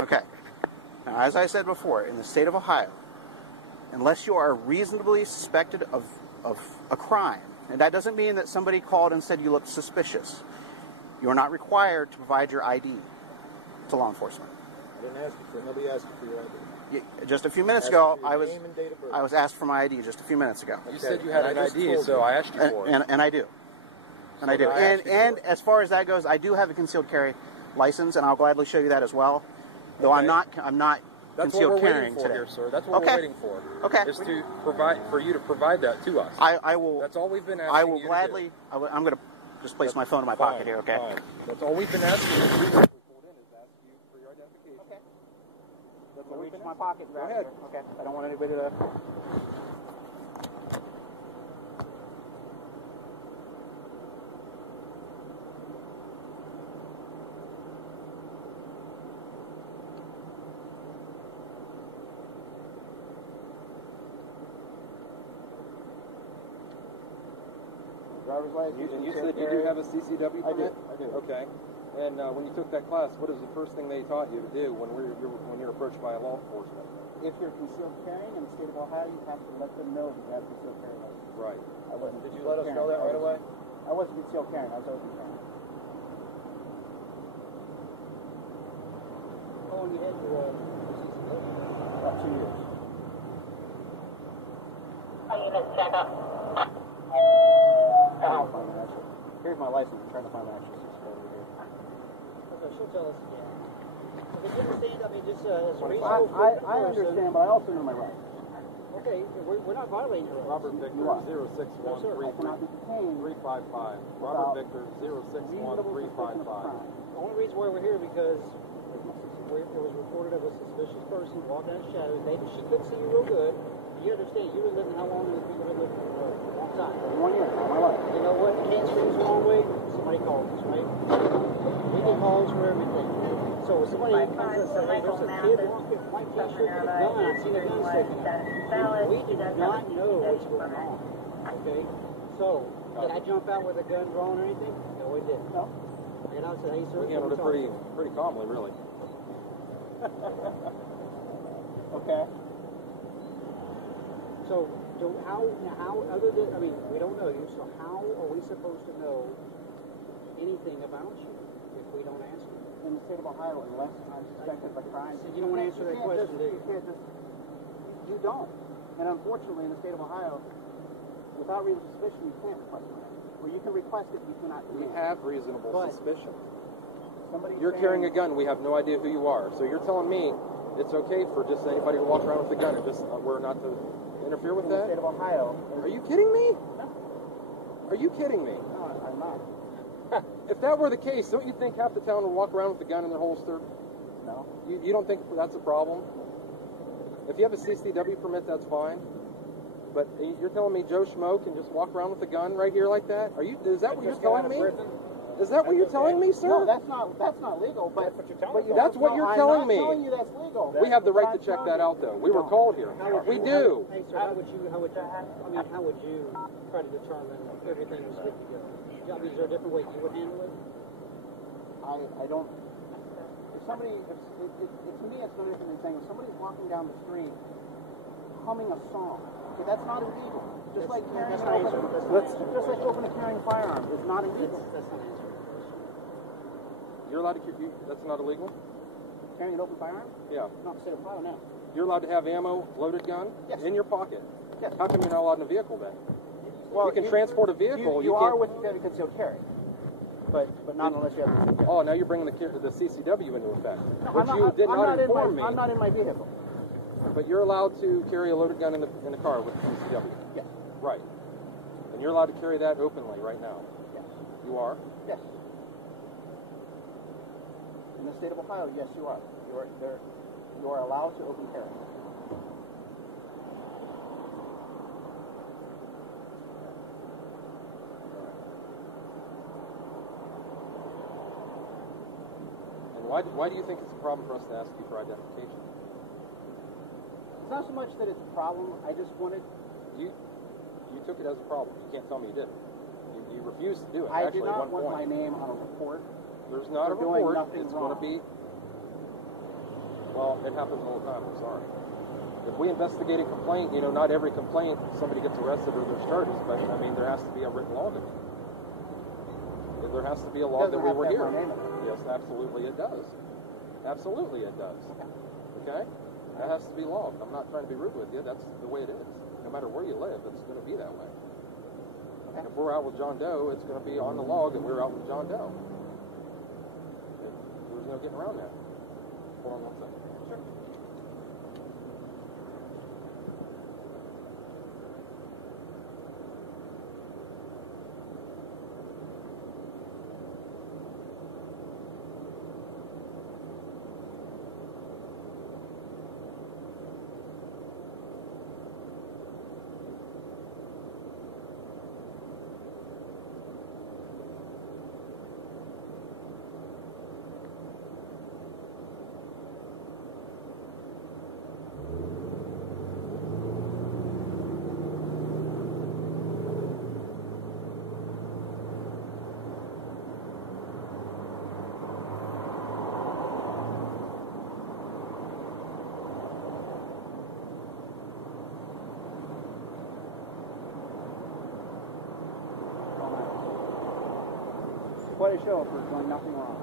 Okay. Now, as I said before, in the state of Ohio, unless you are reasonably suspected of a crime, and that doesn't mean that somebody called and said you look suspicious, you are not required to provide your ID to law enforcement. I didn't ask you for it. Nobody asked you for your ID. Just a few minutes ago, I was asked for my ID just a few minutes ago. You said you had an ID, so I asked you for it. And I do. And I do. And as far as that goes, I do have a concealed carry license, and I'll gladly show you that as well. Though I'm not concealed carrying today. Here, sir. That's what we're waiting for. Okay. Is to provide for you to provide that to us. I will. That's all we've been asking. I will gladly. I'm going to just place my phone in my pocket here. Okay. Fine. That's all we've been asking. Is ask you for your identification. Okay. That's all reach my pocket. Go ahead. Okay. I don't want anybody to. Driver's license. You said you do have a CCW permit? I do. Okay. And when you took that class, what is the first thing they taught you to do when you're approached by a law enforcement? If you're concealed carrying in the state of Ohio, you have to let them know that you have a concealed carry license. Right. I wasn't. Did you let us know that right away? I wasn't concealed carrying. I was open carrying. How long you had your CCW? About 2 years. Unit check up. Here's my license. I'm trying to find my actual CCW here. Okay, she'll tell us again. But you understand, I mean, just as a reasonable I understand, but I also know my rights. Okay, we're not violating your rights. Robert Victor, 061 I cannot be detained 355. Robert Victor, 061 355. The only reason why we're here because it was reported of a suspicious person walking down the shadows. Maybe she couldn't see you real good. You understand, you were living how long? You've been living for a long time. 1 year, all my life. You know what? Can't swings the wrong way. Somebody calls us, right? We get calls for everything. So if somebody comes and says, hey, there's a kid walking, white t-shirt with a gun, I see the gun sticking out. We do not know what's going on. Okay? So, did I jump out with a gun drawn or anything? No, we didn't. No. And I said, hey, sir. We handled it pretty calmly, really. Okay. So how other than, I mean, we don't know you, so how are we supposed to know anything about you if we don't ask you? In the state of Ohio, unless I'm suspected of a crime. So you don't want to answer that question, do you? You don't. And unfortunately, in the state of Ohio, without reasonable suspicion, you can't request it. Or you can request it, but you cannot demand. We have reasonable suspicion. Somebody's You're carrying a gun. We have no idea who you are. So you're telling me it's okay for just anybody to walk around with a gun and just we're not to interfere with that? In the state of Ohio. Are you kidding me? No. Are you kidding me? No, I'm not. If that were the case, don't you think half the town would walk around with a gun in their holster? No. You don't think that's a problem? If you have a CCW permit, that's fine. But you're telling me Joe Schmo can just walk around with a gun right here like that? Is that what you're telling me? Is that what you're telling me, sir? No, that's not legal. But that's what you're telling me. I'm not telling you that's legal. We have the right to check that out, though. We were called here. We do. Hey, sir, how would you try to determine if everything was good to go? I mean, is there a different way you would handle it? I don't. If somebody, to me, it's no different than saying if somebody's walking down the street humming a song. Okay, that's not illegal. Just like carrying open and carrying firearms is not illegal. That's not answering the question. You're allowed to keep. That's not illegal. Carrying an open firearm? Yeah. Not state of Ohio now. You're allowed to have ammo, loaded gun, in your pocket. Yes. How come you're not allowed in a vehicle then? Well, you can transport a vehicle. You are with concealed carry, but not unless you have concealed carry. Oh, now you're bringing the CCW into effect, No, which you did not inform me. I'm not in my vehicle. But you're allowed to carry a loaded gun in the car with CCW. Yes. Right. And you're allowed to carry that openly right now. Yes. You are? Yes. In the state of Ohio, yes, you are. You are allowed to open carry. Why do you think it's a problem for us to ask you for identification? It's not so much that it's a problem. I just wanted... You took it as a problem. You can't tell me you didn't. You refused to do it. I Actually, do not at one want point. my name on a report. There's not a report. It's going to be... Well, it happens all the time. I'm sorry. If we investigate a complaint, you know, not every complaint somebody gets arrested or there's charges, but I mean, there has to be a written log of it. There has to be a log that we were here. Yes, absolutely it does. Absolutely it does. Okay? That has to be logged. I'm not trying to be rude with you. That's the way it is. No matter where you live, it's going to be that way. If we're out with John Doe, it's going to be on the log that we're out with John Doe. There's no getting around that. Hold on one second. Sure. Quite a show for doing nothing wrong.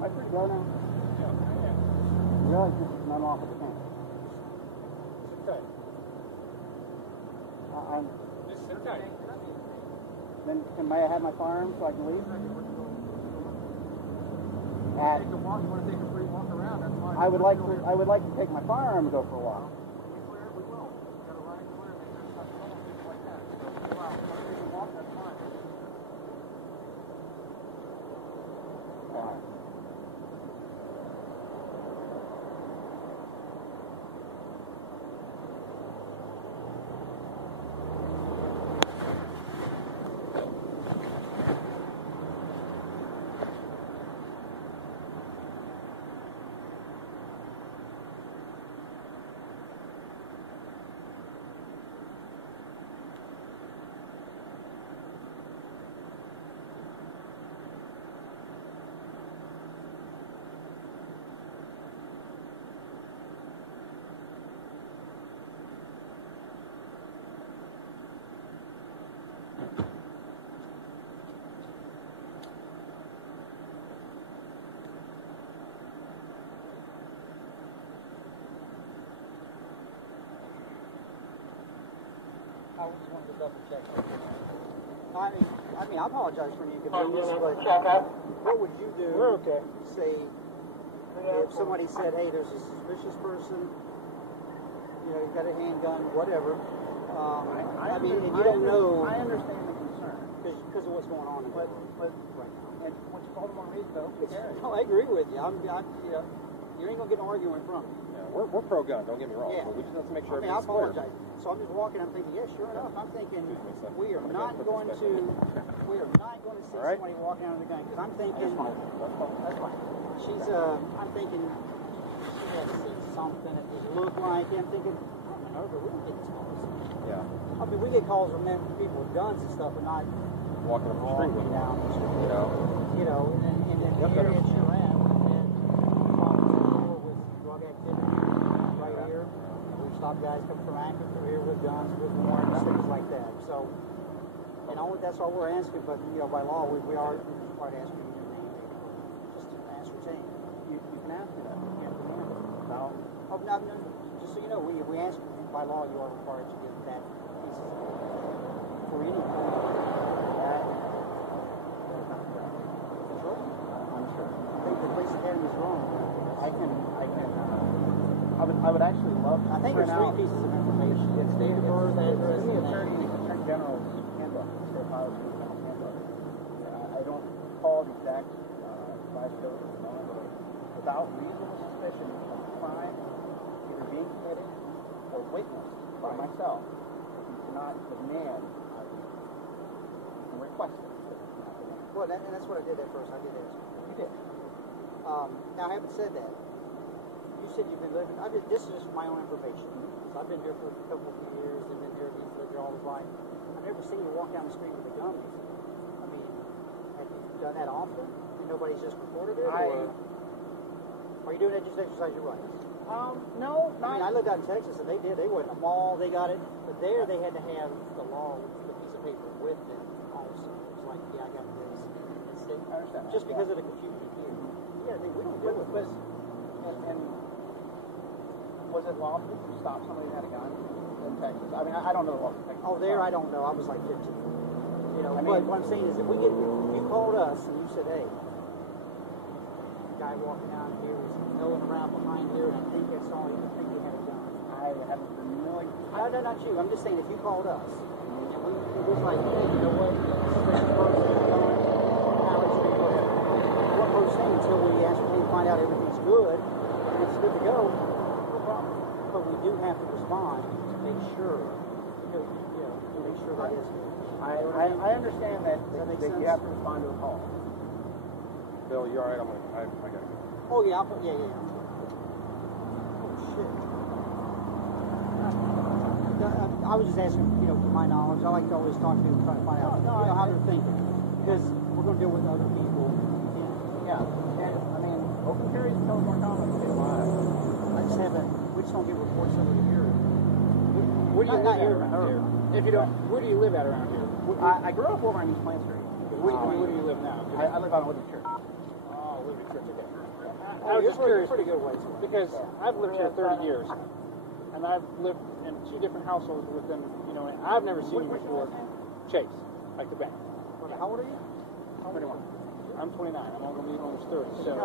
I should go now. Yeah. Really, just I'm off of the camp. Okay. I'm. It's okay. Then may I have my firearm so I can leave? Take a walk. You want to take a free walk around? That's fine. I would like to take my firearm and go for a walk. We will. We've got a running clear, and there's stuff going on, things like that. So, wow, if you want to take a walk, that's fine. All right. I just wanted to double check. I mean, I apologize for you Engine this, but check up. what would you do? We're okay. Say, if somebody said, "Hey, there's a suspicious person," you know, you've got a handgun, whatever. I mean, and you don't know. I understand the concern. Because of what's going on in the world right now. And once you call them on me, though, No, I agree with you. You know, You ain't gonna get an argument from me. Yeah, we're pro-gun. Don't get me wrong. Yeah. But we just have to make sure. I mean, I apologize. So I'm just walking. I'm thinking, yeah, sure enough. I'm thinking we are not going to see somebody walking out with a gun because I'm thinking. That's fine. She's. I'm thinking she had to see something that just looked like it. I'm thinking, Minerva, we don't get these calls. Yeah. I mean, we get calls from people with guns and stuff, but not walking up the street with down the street. You know, and then the area that you're in, and with drug activity right here. We've stopped guys coming from Akron through here with guns, with warrants, things like that. So, and that's all we're asking. But by law, we are required to ask you your name, just to ascertain. You can ask me that. You can't demand it. No, just so you know, we ask by law. You are required to give that piece for any I'm sure. I think the police academy is wrong. I would actually love to. I think there's 3 pieces of information. It's date of birth, address, the and Attorney General's handbook, the State of Ohio Attorney General's handbook. I don't recall the exact vice code, but without reasonable suspicion of crime either being committed or witnessed by myself, you cannot demand. You can request it. Well, and that's what I did at first. I did ask. You did. Now, I haven't said that. You said you've been living. This is just my own information. So I've been here for a couple of years, and been here. He's lived here all his life. I've never seen you walk down the street with a gun before. I mean, have you done that often? And nobody's just reported it, or are you doing that just to exercise your rights? No, not. I mean, I lived out in Texas, and they did. They went in a mall. They got it, but there they had to have the law, the piece of paper with them also. It's like, yeah, I got this. I understand. Just because of the confusion here. Yeah, we don't deal with this. And was it lawful to stop somebody who had a gun in Texas? I mean, I don't know the laws in Texas. Oh, there I don't know. I was like 15. But what I'm saying is, if you called us and you said, hey, the guy walking down here was milling around behind here, and I think I saw him. I think he had a gun. I haven't been milling. No, not you. I'm just saying, if you called us, and it was like, hey, you know what? This person is going. What we're saying until we actually find out everything's good and it's good to go, no problem. But we do have to respond to make sure, to make sure that is good. I understand that you have to respond to a call. Bill, you all right? I got to go. Oh yeah, yeah. Oh shit. I was just asking, for my knowledge. I like to always talk to people, try to find out, how they're thinking, because we're going to deal with other people. Yeah, and I mean, open carry is more common in Ohio. I just haven't. We just don't get reports over here. Where do you live here around here? If you don't, where do you live at around here? I grew up over on East Plain Street. Where do you live now? I live on Liberty Church. Oh, Liberty Church. Okay. I was just curious. Pretty good ways. Because I've lived here 30 years, and I've lived in 2 different households with them. And I've never seen you before. Chase, like the bank. How old are you? 21. I'm 29. I'm only going to be almost 30. So,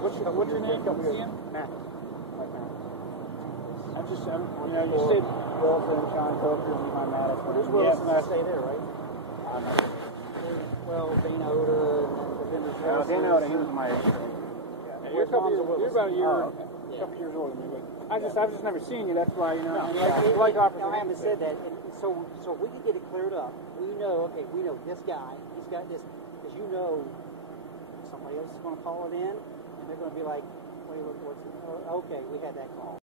What's your name? Ian? Matt. I'm just, you said Wilson, Sean Coker, Levi Madison. There's Wilson. Stay there, right? I'm not sure. Well, Dana Oda, and then there's Dana Oda, he was my age. You're about a year, a couple years older than me. But I've just never seen you. That's why, I like offering. I haven't said that. And so we can get it cleared up. We know this guy, he's got this, because somebody else is going to call it in, and they're going to be like, what's okay, we had that call.